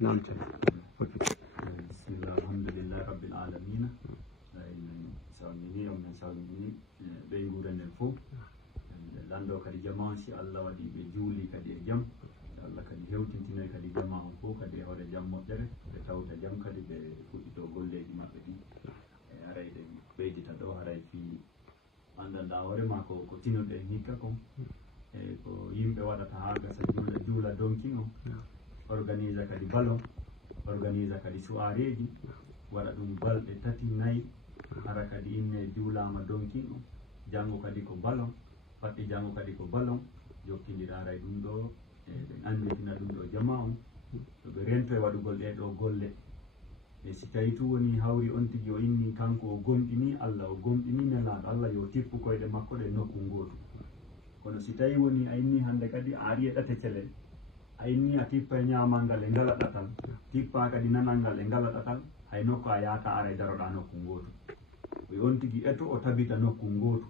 نعم. بسم الله الحمد لله رب العالمين. ساميني ومن ساميني بينغورن الفو. لندو كدي جماعة شي الله ودي بجولي كدي جم. الله كدي هيوتين تيني كدي جماعة فو كدي هذا جم مجرد. بتاو تجم كدي بفوتو غولي ما بدي. هراي ده بيجي تدو هراي في anda dawore mako ko tinoɗe hikka ko ko yimɓe waɗata ha gasa juula donkino organise kadi ballon organise kadi soireji waɗa ɗum balɗe 3-4 hara kadi inne juulama donkino janggo kadi ko ballon fatti janggo kadi ko ballon jokkidira aray ɗum ɗo ɓe anditina ɗum ɗo jama on to ɓe rento e waɗugol ɗeɗo golle e si tawi tu woni hawri on tigi o inni kanko o gomɗini Allah o gomɗini nelaɗo Allah yo tippu koyɗe makko ɗe nokku ngotu kono si tawi woni a inni hande kadi a ari e ɗatecelel a inni a tippa e ñamal ngal e ngala ɗatal tippa kadi nanal ngal e ngala ɗatal hay nokku a yata ara e daroɗa nokku ngotu o on tigi eto o tabita nokku ngotu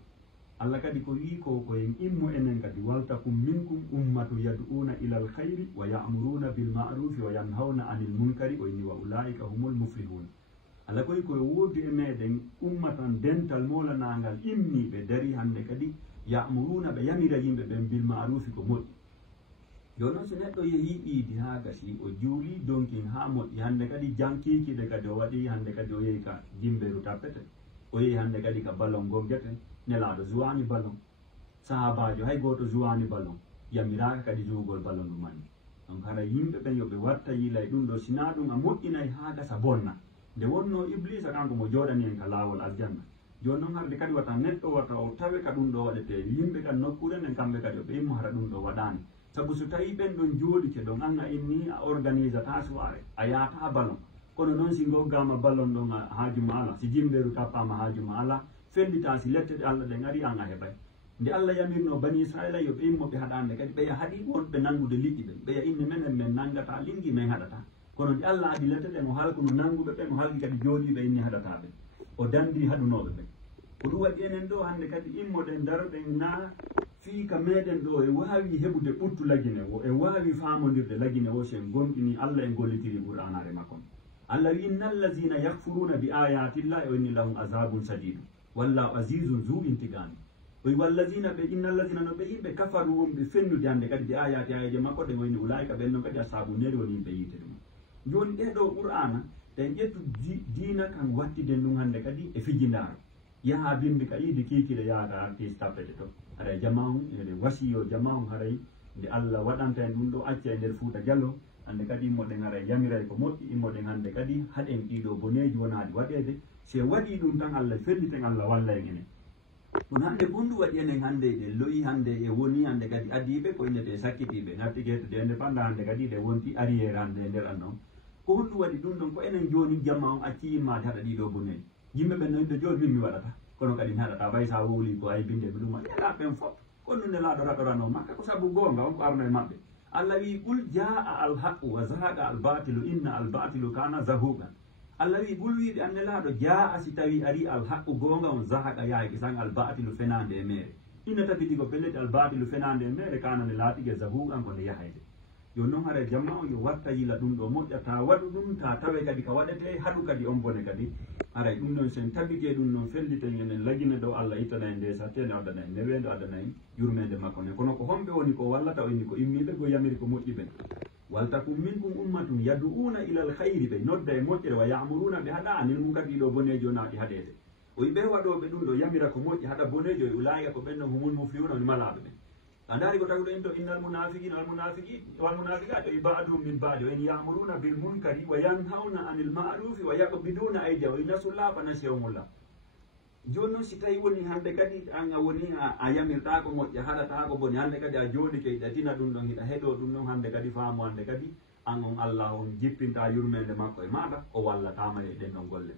Allah kadi ko wi ko koyen immo enen kadi waltakum minkum ummatu yad'una ila alkhayri wa ya'muruna bil ma'rufi wa yanhauna 'anil munkari wa inni wa ulaika humul muflihun. Allah koy ko wodi e meden ummatan dental molanangal immi be dari hande kadi ya'muruna be yamira yimbe ben bil ma'rufi ko moƴƴi. Jono so neddo yehi idi ha gasi o juuli donkin ha moƴƴi hande kadi jankiki de kadi o wadi hande kadi o yehi ka jimberu tapete o yehi hande kadi ka ballon goggete nelaɗo zuwani ballon sahabajo hay goto zuwani ballon yamiraka kadi zuugol ballon ɗum manni donc hara yimɓe ɓen yoɓe watta yilay ɗum ɗo sina ɗum a moƴƴinayi ha gasa bonna nde wonno iblisa kanko mo joɗani en ka lawol aljanna joni noon harde kadi wata neɗɗo wata o tawe ka ɗum ɗo waɗete yimɓe kadi nokkure nden kamɓe kadi yoɓe immo hara ɗum ɗo waɗani saabu so tawi ɓen ɗon jooɗike ɗon an a inni a organise ta soirée a yata ballon kono noon si goggama ballon ɗon haajuma ala si jimɓeru tappama haajuma ala fellita si lettede Allah ɗen ari an a heɓay nde Allah yamirno bani Israila yoɓe immoɓe haɗande kadi ɓeya haɗi wonɓe nangude liɗɗi ɓen ɓeya inne menen min nangata lingi min haɗata kono nde Allah adi lette ɗen o halkuno nanguɓe ɓen o halki kadi jooɗiɓe inni haɗata ɓe o dandi haɗunoɓe ɓen ko ɗum waɗi enen ɗo hande kadi immoɗen daroɗen na fiika meɗen ɗo e wawi heɓude ɓurtu lagine o e wawi famodirde lagine o sen gonɗini Allah en gollitiri ɓuranare makon Allah wi innal lazina yakfuruna bi ayatillah o inni lahum azabun sadidu walla azizun zu intigami oyi wallazina ɓe innal lazina no ɓe yimɓe kafaru wonɓe fennude hande kadi ɓe ayati ayaje makko ɗe woni ulaika ɓen noon kadi asabu neri woni yimɓe yitere mum joni ɗeɗo qur'ana ɗen ƴettu diina kan wattiden ɗum hande kadi e fijindaro yaha bimbi ka yiide kikire yahata artiste tappete to haɗa jama'u ede wasiyo jama'u haray nde Allah waɗanta en ɗum ɗo acca e nder Fuuta Jallo hande kadi immoɗen haray yamiray ko moƴƴi immoɗen hande kadi haɗen ɗiɗo boneji wonaɗi waɗede se waɗi ɗum tan Allah felliten Allah walla en enen ɗum hande gonɗu waɗi enen hande ɗe loyi hande e woni hande kadi adiɓe ko innete sakkitiɓe ngartigede de nde panda hande kadi ɗe wonti arriére hande e nder annon ko honɗum waɗi ɗum ɗon ko enen joni jamma on acci yimmade haɗa ɗiɗo boneji yimɓe ɓen noyde joni min mi waɗata kono kadi mi haɗata bay sa wowli ko ay binde ɗum waɗi ela ɓen fof kono nelaɗo raɗorano makka ko saabu gonga on ko arno e maɓɓe Allah wi qul jaa al haqu wa zahaqa al batilu inna al batilu kana zahuqan Allah wi ɓul wiide annelaɗo jaa si tawi ari al haqqu gonga on zahaqa yaaki san al batilu fenande e mere inna tabiti ko pellete al batilu fenande e mere kana ne laatige zahuqan ko nde yahayde joni noon haara jamma o yo watta yila ɗum ɗo moƴƴata waɗu ɗum ta tawe kadi ka waɗete haɗu kadi on bone kadi aray ɗum ɗon sen tabike ɗum noon felliten enen lagine dow Allah ittana en nde sattene addana en newede addana en yurmede makko ne kono ko homɓe woni ko wallata o inni ko immiɓe go yamiri ko moƴƴi ɓen waltakum minkum ummatun yad'una ila alkhayri ɓe nodda e moƴƴere wa ya'muruna ɓe haɗa anil munkar ɗiɗo boneji o naɗi haɗede o wi ɓe waɗoɓe ɗum ɗo yamira ko moƴƴi haɗa boneji o e ulaika ko ɓenno humul muflihuna woni malaɓe ɓen a daari ko taguɗo en to innal munafiqina wal munafiqat o ba'duhum min ba'di wa in ya'muruna bil munkari wa yanhauna anil ma'rufi wa yaqbiduna aydiyahum wa nasullaha fa nasiyahumullah joni noon si tawi woni hande kadi an a woni a yamirta ko moƴƴa haɗata ko boni hande kadi a jooɗike ɗatina ɗum ɗon hiɗa heɗo ɗum ɗon hande kadi faamu hande kadi an on Allah on jippinta yurmede makko e maɗa o wallatama e ɗen ɗon golle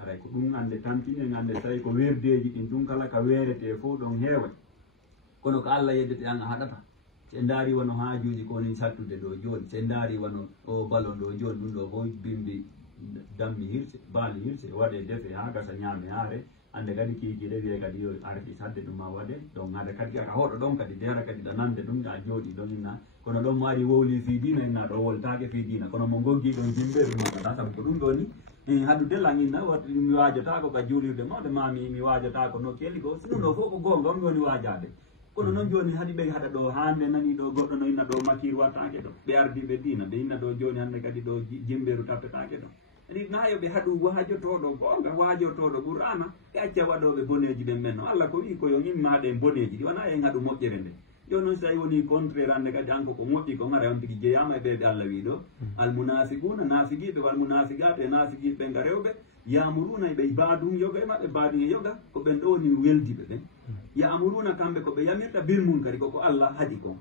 aray ko ɗum ande tampinen ande tawi ko werdeji ɗin ɗum kala ka werete fof ɗon heewa kono ko Allah yeddete an a haɗata se daari wono haajuji ko woni sattude ɗo joni se daari wono o ballon ɗo joni ɗum ɗo fof bimbi dammi hirse baali hirse waɗe defe ha gasa ñaame haare hande kadi kiikiɗe wiye kadi yo arti sadde ɗum ma waɗe donc hade kadi aka hoɗo ɗon kadi dera kadi ɗa nande ɗum a jooɗi ɗon inna kono ɗon mo ari wowli fi dina en na ɗo woltake fi dina kono mo goggi ɗon jimɓeɓe maɗa sabu ko ɗum ɗo ni haddude langinna watti mi wajatako ka juulirde mawde ma mi wajatako no kelli ko so ɗum ɗo fof ko gonga on woni wajade kono noon joni haɗi ɓe haɗa ɗo hande nani ɗo goɗɗo no inna ɗo makir wattake ɗo ɓe ardiɓe dina ɓe inna ɗo joni hande kadi ɗo jimɓeru taptetake ɗo ɗi nayo ɓe haɗu wajotoɗo gonga wajotoɗo qur'ana e acca waɗoɓe boneji ɓen men no Allah ko wi ko yo immaɗe boneji ɗi wona en haɗu moƴƴere nde yo noon so tawi woni contraire hande kadi anko ko moƴƴi ko gara on tigui jeeyama e ɓeɓe Allah wi ɗo almunafiquna nafiqiɓe wal munafiqat e nafiqiɓe nga rewɓe yamuruna ɓe badum yoga e maɓɓe badum e yoga ko ɓen ɗo woni weldiɓe ɓen yamuruna kamɓe ko ɓe yamirta bilmum kadi koko Allah haaɗi kon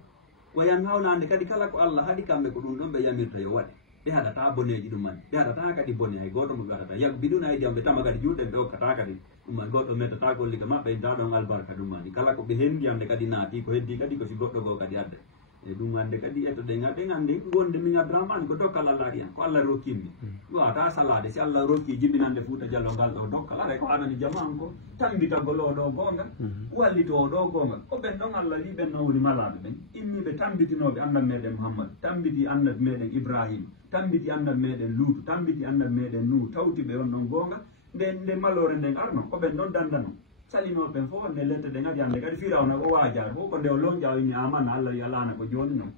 wayan hawnande kadi kala ko Allah haaɗi kamɓe ko ɗum ɗon ɓe yamirta yo waɗe ɓe haɗata boneji ɗumani ɓe haɗata kadi bone hay goto mo ɓe haɗata yak biduna e jam ɓe tama kadi juuɗe ɓe hokkata kadi ɗumani goɗɗo mettata golliga maɓɓe daɗon albarka ɗumani kala ko ɓe hendi hande kadi naati ko heddi kadi ko si goɗɗo goo kadi adde e ɗum hande kadi ettoɗen aɗen hande wonde min addama an ko dokkal Allah ari an ko Allah rokkimmi wata salade si Allah rokki jibinande Fouta Diallo ngal ɗo dokkal aɗa ko aɗani jama an ko tambitagol o ɗo gonga wallito o ɗo gonga ko ɓen ɗon Allah wi ɓen noon woni malaɓe ɓen immiɓe tambitinoɓe annabi meɗen Mouhammad tambiti annabi meɗen Ibrahima tambiti annabi meɗen Luutu tambiti annabi meɗen Nuhu tawtiɓe on ɗon gonga nde malore nden arno ko ɓen ɗon dandano salinoɓen fof nde lette ɗen adi hande kadi Firawna o wajare fof ko nde o lonƴa o inni amana Allah wi alana ko joni noon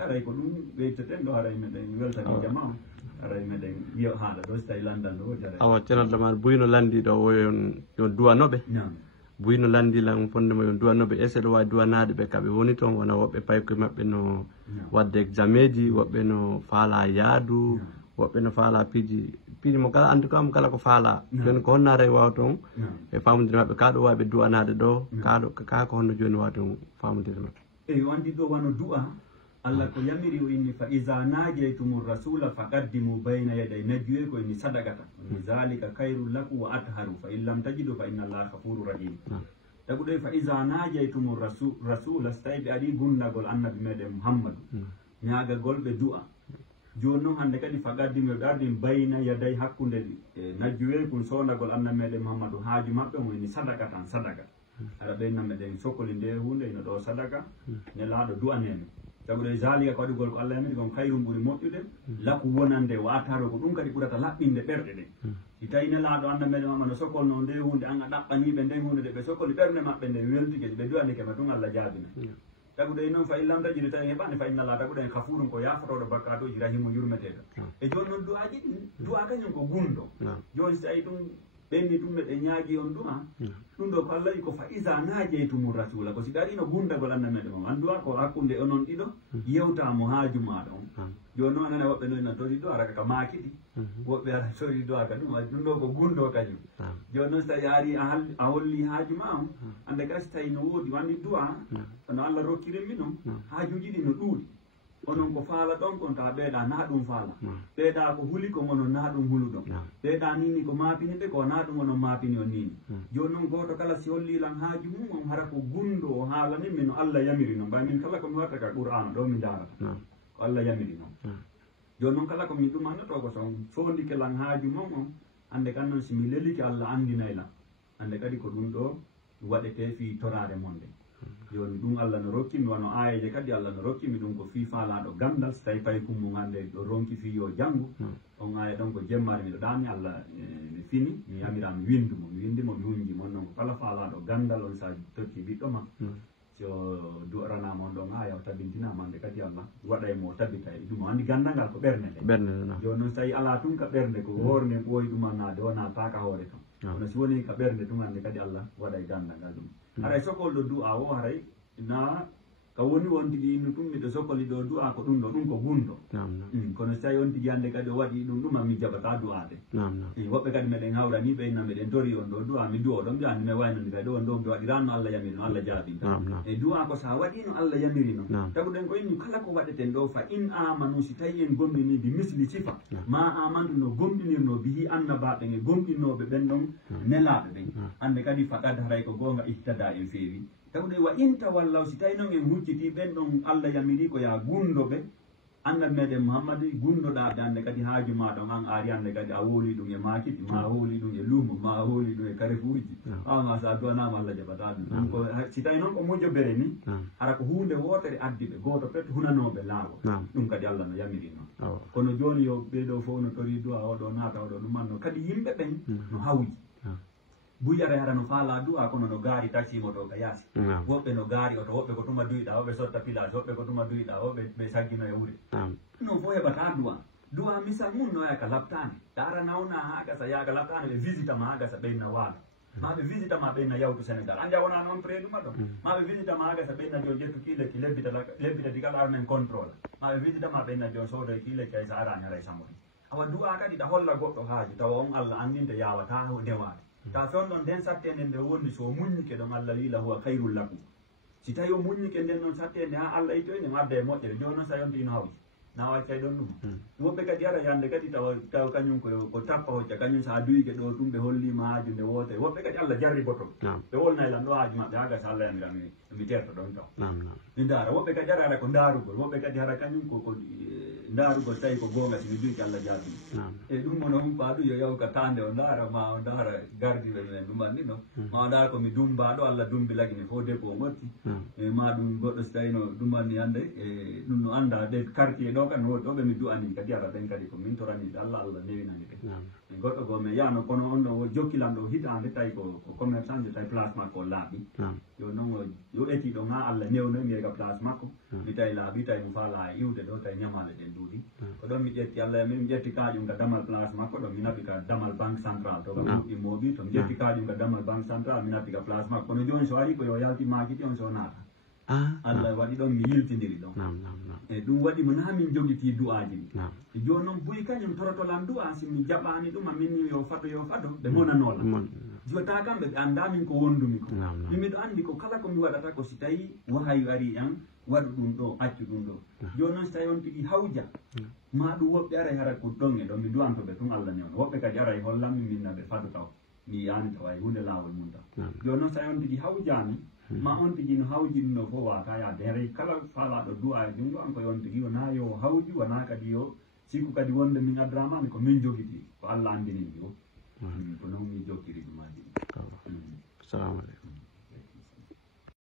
aray ko ɗum ɓeyteten ɗo haray meɗen weltani jama o aray meɗen wiya haala ɗo so tawi landan ɗo jara awa ceerno man buyno landi ɗo yo duwanoɓe buyno landi lan fondema yo duwanoɓe ese ɗo wawi duwanade ɓe kaɓe woni toon wona woɓɓe paykoye maɓɓe no wadde examen ji woɓɓe no faala yaadu woɓɓe no faala piiji mo kala andi kam kala ko faala joni ko honnare wawa toon e famodire maɓɓe ka ɗo wawi ɓe duwanade ɗo ka ko honno joni wawa toon famodire maɓɓe eyi wandi ɗo wano du'a Allah ko yamiri o inni fa iza najaytumu rasula faqaddimu bayna yaday najwe ko inni sadaqata zalika khairul lakum wa atharu fa in lam tajidu fa inna Allaha ghafurur rahim taguɗo fa iza najaytumu rasula so tawi ɓe aɗi gundagol annabi meɗen Muhammadu ñagagol ɓe du'a joni noon hande kadi faqaddimu ɓe ardi bayna yaday hakkude najwe kon sondagol annabi meɗen Muhammadu haaju maɓɓe mo inni sadaka tan sadaka aɗa ɓeyna meɗen sokoli nde hunde ino ɗo sadaka nelaɗo du'aneme taguɗo zalika ko waɗigol ko Allah yamiri kon kayrum ɓuuri moƴƴude laku wonande wataro ko ɗum kadi ɓurata laɓɓinde ɓerɗe ɗen si tawi nelaɗo annabi meɗen Muhammadu sokol no nde hunde an a ɗaɓɓaniɓe nden hunde de ɓe sokoli ɓerde maɓɓe nde weltike ɓe du'ani kema ɗum Allah jaabina taguɗo noon fa in lam tajidi tawi heɓani fa inna Allah taguɗo en kafurun ko yafotoɗo bakkatoji rahimu yurmeteɗo e joni noon du'aji ɗin du'a kañum ko gundo joni so tawi ɗum ɓenni ɗum ɓe ñaagi on du'a ɗum ɗo ko Allah wi ko fa isa najeytumu rasula ko si ɗarino gundagol annabi meɗen on anduwa ko hakkude onon ɗiɗo yewtamo haaju maɗa on joni noon anane woɓɓe noon tori du'a raka ka makiɗi woɓɓe ara tori du'a ka ɗum ɗo ko gundo kañum joni noon so tawi a holli haaju ma on ande kasi tawi no woodi wandi du'a no Allah rokkirinmi ɗum haajuji ɗi no ɗuuɗi onon ko faala ɗon kon ta ɓeeɗa na ɗum faala ɓeeɗa ko huuli ko onon na ɗum hulu ɗon ɓeeɗa nini ko maapini ɓe ko na ɗum onon maapini o nini joni noon goto kala si hollilan haaju mum on hara ko gundo o haalani min no Allah yamiri noon ɓay min kala komi watta ka qur'ana ɗo mi jarata ko Allah yamiri noon joni noon kala komin ɗumannoto ko son fondike lan haaju mum on hande kan noon simi lelike Allah andinayla hande kadi ko ɗum ɗo waɗete fi torare monde joni ɗum Allah no rokkimi wano ayeje kadi Allah no rokkimi ɗum ko fi faalaɗo gandal so tawi pay kummum hande ɗo ronki fi yo janggo on aya ɗon ko jemmare miɗo ɗami Allah mi fini mi yamirami windumo mi windimo mi hunjimo noon ko kala faalaɗo gandal on sa tokki ɓiɗɗo ma so du'aranama on ɗon aya o tabintinama hande kadi Allah waɗaymo tabita e ɗum andi gandal ngal ko ɓernde nde joni noon so tawi ala tun ka ɓernde ko hoore nden ɓooyi ɗumanade wona taka hoore ton kono si woni ka ɓernde tun hande kadi Allah waɗay gandal ngal ɗum haray sokolɗo du'a o haray na ka woni on tigi innu ɗum miɗo sokoli ɗo du'a ko ɗum ɗo ɗum ko gundo kono so tawi on tigi hande kadi o waɗi ɗum ɗum mi jaɓata du'ade woɓɓe kadi meɗen hawrani ɓeyna meɗen tori on ɗo du'a mi du'o ɗon mbiyani mi waynandi kadi ɗo on ɗo mi waɗiranno Allah yamiri no Allah jaabinta e du'a ko sa waɗi no Allah yamiri no taguɗen ko inni kala ko waɗeten ɗo fa in amanu si tawi en gomɗini bi misli sifa ma amantu no gomɗinirno bihi annabaɓe e gomɗinnoɓe ɓen ɗon nelaɓe ɓen hande kadi faqad haray ko gonga ihtada en feewi taguɗe wa in tawallaw si tawi noon en hucciti ɓen ɗon Allah yamiri ko ya gundoɓe annab meɗen Muhammadu gunnoɗa dande kadi haaju ma ɗon an ari hande kadi a woli ɗum e makiti ma woli ɗum e lumo ma woli ɗum e karefuji ɓawma sa duwanama Allah jaɓata ɗum ɗum ko si tawi noon ko mojobere ni hara ko hunde wotere addiɓe goto pet hunanoɓe laawol ɗum kadi Allah no yamiri noon kono joni yo ɓeɗo fof no tori duwa oɗo naata oɗo ɗumanno kadi yimɓe ɓen no hawji buyare hara no faala du'a kono no gaari taximo to ka yaasi woɓɓe no gaari oto woɓɓe ko tuma duyɗa woɓɓe sotta pilage woɓɓe ko tuma duyɗa woɓɓe ɓe saggino e wuure non fof heɓata du'a misal mum no yaka laptane ɗara nawna ha gasa yaga laptane ɓe visita ma ha gasa ɓeyna waalo ma ɓe visita ma ɓeyna yawtu Sénégal andi a wona noon préduma ɗo ma ɓe visita ma ha gasa ɓeyna jo ƴettu kiileki lebbita digal armen contrôle ma ɓe visita ma ɓeyna jo soodo e kiileki ay sa arani haray samori awa du'a kadi ɗa holla goɗɗo haaju tawa on Allah andinde yawata ndewaade ta fewɗon nden sattede nde wondi so muññike ɗon Allah wiila huwa kayrul lakum si tawi o muññike nden noon sattede ha Allah ittoyne adda e moƴƴere joni noon sa yonti no hawji na waccay ɗon ɗum woɓɓe kadi ara yande kadi taw kañum ko tappa hocca kañum sa duyike ɗo ɗum ɓe hollima haaju nde wotere woɓɓe kadi Allah jarri boto ɓe wolnaylan ɗo haaju maɓɓe ha gasa Allah yamira mi terto ɗon taw mi daara woɓɓe kadi ara ko daarugol woɓɓe kadi hara kañum ko daarugol tawi ko gonga simi duyki Allah jaabi e ɗum mo noon pa ɗum yo yawka tande o daara ma o daara gardiɓe men ɗumanni no ma o daara komi dumbaɗo Allah dumbilaki mi fo debbo o gotti e ma ɗum goɗɗo so tawino ɗumanni hande e ɗum no anda ɗe quartier ɗo kan woɗi ɗo ɓe mi du'ani kadi ara ɓen kadi ko min toraniɓe Allah Allah newinani ɓe goɗɗo go men yano kono on ɗo jokkilan ɗo hitande tawi ko commerçant je tawi place makko o laaɓi joni noon yo eti ɗon ha Allah newno mi yega place makko mi tawi laaɓi tawi mi faala ha iwde ɗo tawi ñamale ɗen duuɗi ko ɗon mi ƴetti Allah min mi ƴetti kaƴum ka damal place makko ɗo mi naɓi ka damal banque central to ka ɗuɗɗimmoɓi to mi ƴetti kaƴum ka damal banque central mi naɓi ka place makko kono joni so ari ko yo yalti makiti on so naata Allah waɗi ɗon mi yiltidiri ɗon e ɗum waɗi mo na min jogiti du'aji ɗi joni noon buy kañum torotolan du'a si mi jaɓani ɗum a minni yo fado ɓe monanola jota kamɓe ɓe anda min ko wondumi ko min miɗo andi ko kala komi waɗata ko si tawi wahayu ari en waɗu ɗum ɗo accu ɗum ɗo joni noon so tawi on tigui hawja ma ɗum woɓɓe aray hara ko ɗonge ɗo mi duwantoɓe tun Allah newna woɓɓe kadi aray hollanmi minnaɓe fado taw mi yani tawa e hunde lawol mum taw joni noon so tawi on tigui hawjani ma on tigui no hawji ɗum ɗo fof wata yaade heray kala faalaɗo du'a e jungo an koye on tigui wona yo hawji wona kadi yo sikku kadi wonde min adramani ko min jogiti ko Allah andinimi o ko noon mi jokkiri ɗumaji salamu aleykum